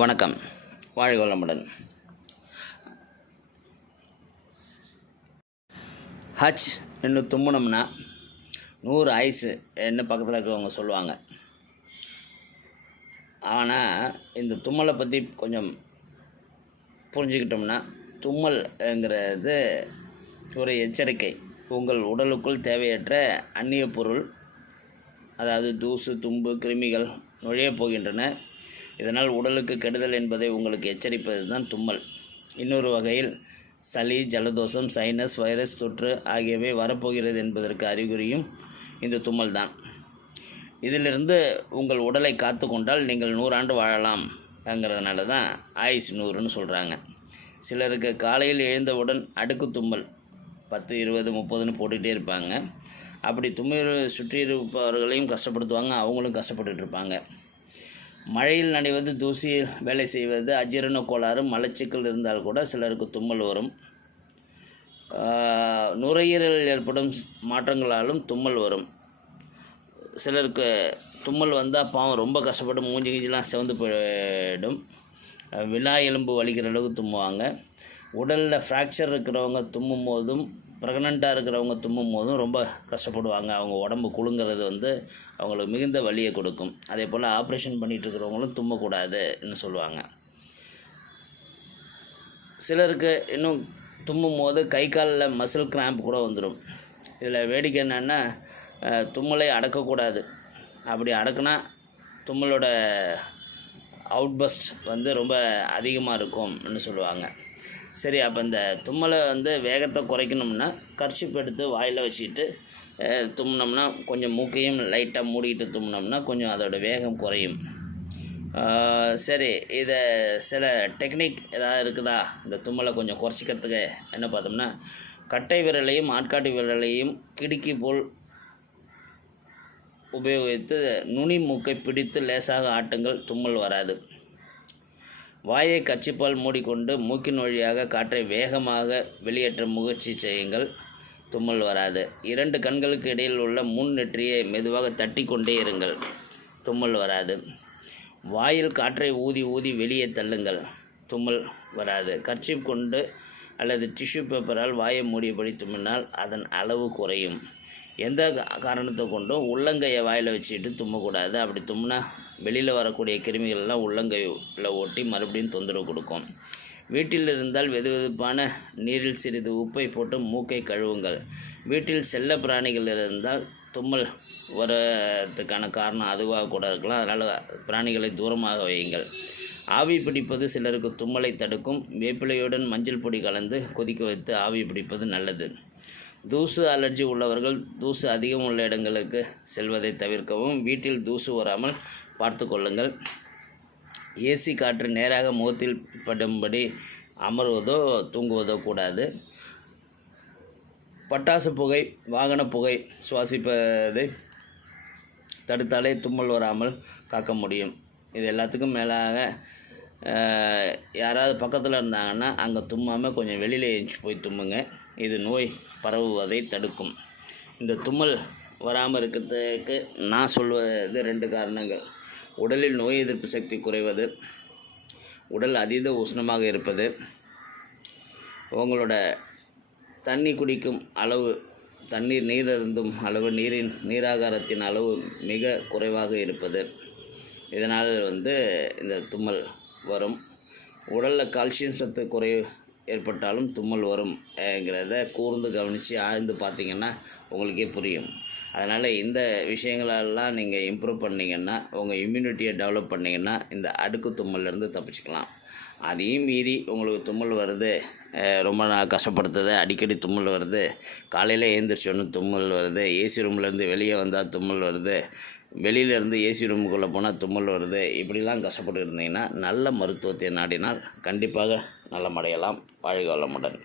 வணக்கம். வாழ்க வளமுடன். ஹச் என்று தும்முனோம்னா 100 ஆயுசு என்ன பக்கத்தில் இருக்கிறவங்க சொல்லுவாங்க. ஆனால் இந்த தும்மலை பற்றி கொஞ்சம் புரிஞ்சுக்கிட்டோம்னா, தும்மல்ங்கிறது ஒரு எச்சரிக்கை. உங்கள் உடலுக்குள் தேவையற்ற அந்நிய பொருள், அதாவது தூசு, தும்பு, கிருமிகள் நுழையப் போகின்றன. இதனால் உடலுக்கு கெடுதல் என்பதை உங்களுக்கு எச்சரிப்பது தான் தும்மல். இன்னொரு வகையில் சளி, ஜலதோஷம், சைனஸ், வைரஸ் தொற்று ஆகியவை வரப்போகிறது என்பதற்கு அறிகுறியும் இந்த தும்மல் தான். இதிலிருந்து உங்கள் உடலை காத்து கொண்டால் நீங்கள் 100 ஆண்டு வாழலாம்ங்கிறதுனால தான் ஆயுஸ் 100ன்னு சொல்கிறாங்க. சிலருக்கு காலையில் எழுந்தவுடன் அடுக்கு தும்மல் 10, 20, 30ன்னு போட்டுகிட்டே இருப்பாங்க. அப்படி தும்மல் சுற்றி இருப்பவர்களையும் கஷ்டப்படுத்துவாங்க, அவங்களும் கஷ்டப்பட்டுட்டு இருப்பாங்க. மழையில் நனைவது, தூசியில் வேலை செய்வது, அஜீரண கோளாறு, மலச்சிக்கல் இருந்தால் கூட சிலருக்கு தும்மல் வரும். நுரையீரலில் ஏற்படும் மாற்றங்களாலும் தும்மல் வரும். சிலருக்கு தும்மல் வந்தால் பாவம் ரொம்ப கஷ்டப்பட்டு மூஞ்சி கிஞ்சிலாம் சிவந்து போயிடும். விலா எலும்பு வலிக்கிற அளவுக்கு தும்முவாங்க. உடலில் ஃப்ராக்சர் இருக்கிறவங்க தும்மும் போதும், ப்ரெக்னெண்ட்டாக இருக்கிறவங்க தும்மும் போதும் ரொம்ப கஷ்டப்படுவாங்க. அவங்க உடம்பு குலுங்கிறது அவங்களுக்கு மிகுந்த வலியை கொடுக்கும். அதே போல் ஆப்ரேஷன் பண்ணிகிட்டு இருக்கிறவங்களும் தும்மக்கூடாதுன்னு சொல்லுவாங்க. சிலருக்கு இன்னும் தும்மும் போது கை காலில் மசில் கிராம்ப் கூட வந்துடும். இதில் வேடிக்கை என்னென்னா, தும்மலை அடக்கக்கூடாது. அப்படி அடக்குனா தும்மலோட அவுட்பஸ்ட் ரொம்ப அதிகமாக இருக்கும்னு சொல்லுவாங்க. சரி, அப்போ இந்த தும்மலை வேகத்தை குறைக்கணும்னா கர்ச்சிப் எடுத்து வாயில் வச்சுக்கிட்டு தும்மினோம்னா, கொஞ்சம் மூக்கையும் லைட்டாக மூடிக்கிட்டு தும்மினோம்னா கொஞ்சம் அதோடய வேகம் குறையும். சரி, இதை சில டெக்னிக் ஏதாவது இருக்குதா இந்த தும்மலை கொஞ்சம் குறைச்சிக்கிறதுக்கு? என்ன பார்த்தோம்னா, கட்டை விரலையும் ஆட்காட்டி விரலையும் கிடுக்கி போல் உபயோகித்து நுனி மூக்கை பிடித்து லேசாக ஆட்டுங்கள், தும்மல் வராது. வாயை கர்ச்சிப்பால் மூடிக்கொண்டு மூக்கின் வழியாக காற்றை வேகமாக வெளியேற்ற முயற்சி செய்யுங்கள், தும்மல் வராது. 2 கண்களுக்கு இடையில் உள்ள முன் நெற்றியை மெதுவாக தட்டி கொண்டே இருங்கள், தும்மல் வராது. வாயில் காற்றை ஊதி ஊதி வெளியே தள்ளுங்கள், தும்மல் வராது. கர்ச்சிப் கொண்டு அல்லது டிஷ்யூ பேப்பரால் வாயை மூடியபடி தும்மினால் அதன் அளவு குறையும். எந்த காரணத்தை கொண்டும் உள்ளங்கையை வாயில் வச்சுக்கிட்டு தும்மக்கூடாது. அப்படி தும்மினா வெளியில் வரக்கூடிய கிருமிகள்லாம் உள்ளங்கையில் ஓட்டி மறுபடியும் தொந்தரவு கொடுக்கும். வீட்டில் இருந்தால் வெதுவெதுப்பான நீரில் சிறிது உப்பை போட்டு மூக்கை கழுவுங்கள். வீட்டில் செல்ல பிராணிகள் இருந்தால் தும்மல் வரதுக்கான காரணம் அதுவாக கூட இருக்கலாம். அதனால் பிராணிகளை தூரமாக வையுங்கள். ஆவி பிடிப்பது சிலருக்கு தும்மலை தடுக்கும். வேப்பிலையுடன் மஞ்சள் பொடி கலந்து கொதிக்க வைத்து ஆவி பிடிப்பது நல்லது. தூசு அலர்ஜி உள்ளவர்கள் தூசு அதிகம் உள்ள இடங்களுக்கு செல்வதை தவிர்க்கவும். வீட்டில் தூசு வராமல் பார்த்து கொள்ளுங்கள். ஏசி காற்று நேராக முகத்தில் படும்படி அமர்வதோ தூங்குவதோ கூடாது. பட்டாசு புகை, வாகன புகை சுவாசிப்பதை தடுத்தாலே தும்மல் வராமல் காக்க முடியும். இது எல்லாத்துக்கும் மேலாக யாராவது பக்கத்தில் இருந்தாங்கன்னா அங்கே தும்மாமல் கொஞ்சம் வெளியில் எழுந்துச்சி போய் தும்முங்க. இது நோய் பரவுவதை தடுக்கும். இந்த தும்மல் வராமல் இருக்கிறதுக்கு நான் சொல்வது 2 காரணங்கள். உடலில் நோய் எதிர்ப்பு சக்தி குறைவது, உடல் அதீத உஷ்ணமாக இருப்பது, உங்களோட தண்ணி குடிக்கும் அளவு, நீர் அருந்தும் அளவு, நீராகாரத்தின் அளவு மிக குறைவாக இருப்பது. இதனால் இந்த தும்மல் வரும். உடலில் கால்சியம் சத்து குறைவு ஏற்பட்டாலும் தும்மல் வரும்ங்கிறத கூர்ந்து கவனித்து ஆழ்ந்து பார்த்திங்கன்னா உங்களுக்கே புரியும். அதனால் இந்த விஷயங்களெல்லாம் நீங்கள் இம்ப்ரூவ் பண்ணிங்கன்னா, உங்கள் இம்யூனிட்டியை டெவலப் பண்ணிங்கன்னா இந்த அடுக்கு தும்மல்லேருந்து தப்பிச்சுக்கலாம். அதையும் மீறி உங்களுக்கு தும்மல் வருது, ரொம்ப கஷ்டப்படுத்துது, அடிக்கடி தும்மல் வருது, காலையில் எழுந்திரிச்சோன்னு தும்மல் வருது, ஏசி ரூம்லேருந்து வெளியே வந்தால் தும்மல் வருது, வெளியிலேருந்து ஏசி ரூமுக்குள்ளே போனால் தும்மல் வருது, இப்படிலாம் கஷ்டப்பட்டு இருந்தீங்கன்னா நல்ல மருத்துவத்தை நாடினால் கண்டிப்பாக நலமடையலாம். வாழ்க வளமுடன்.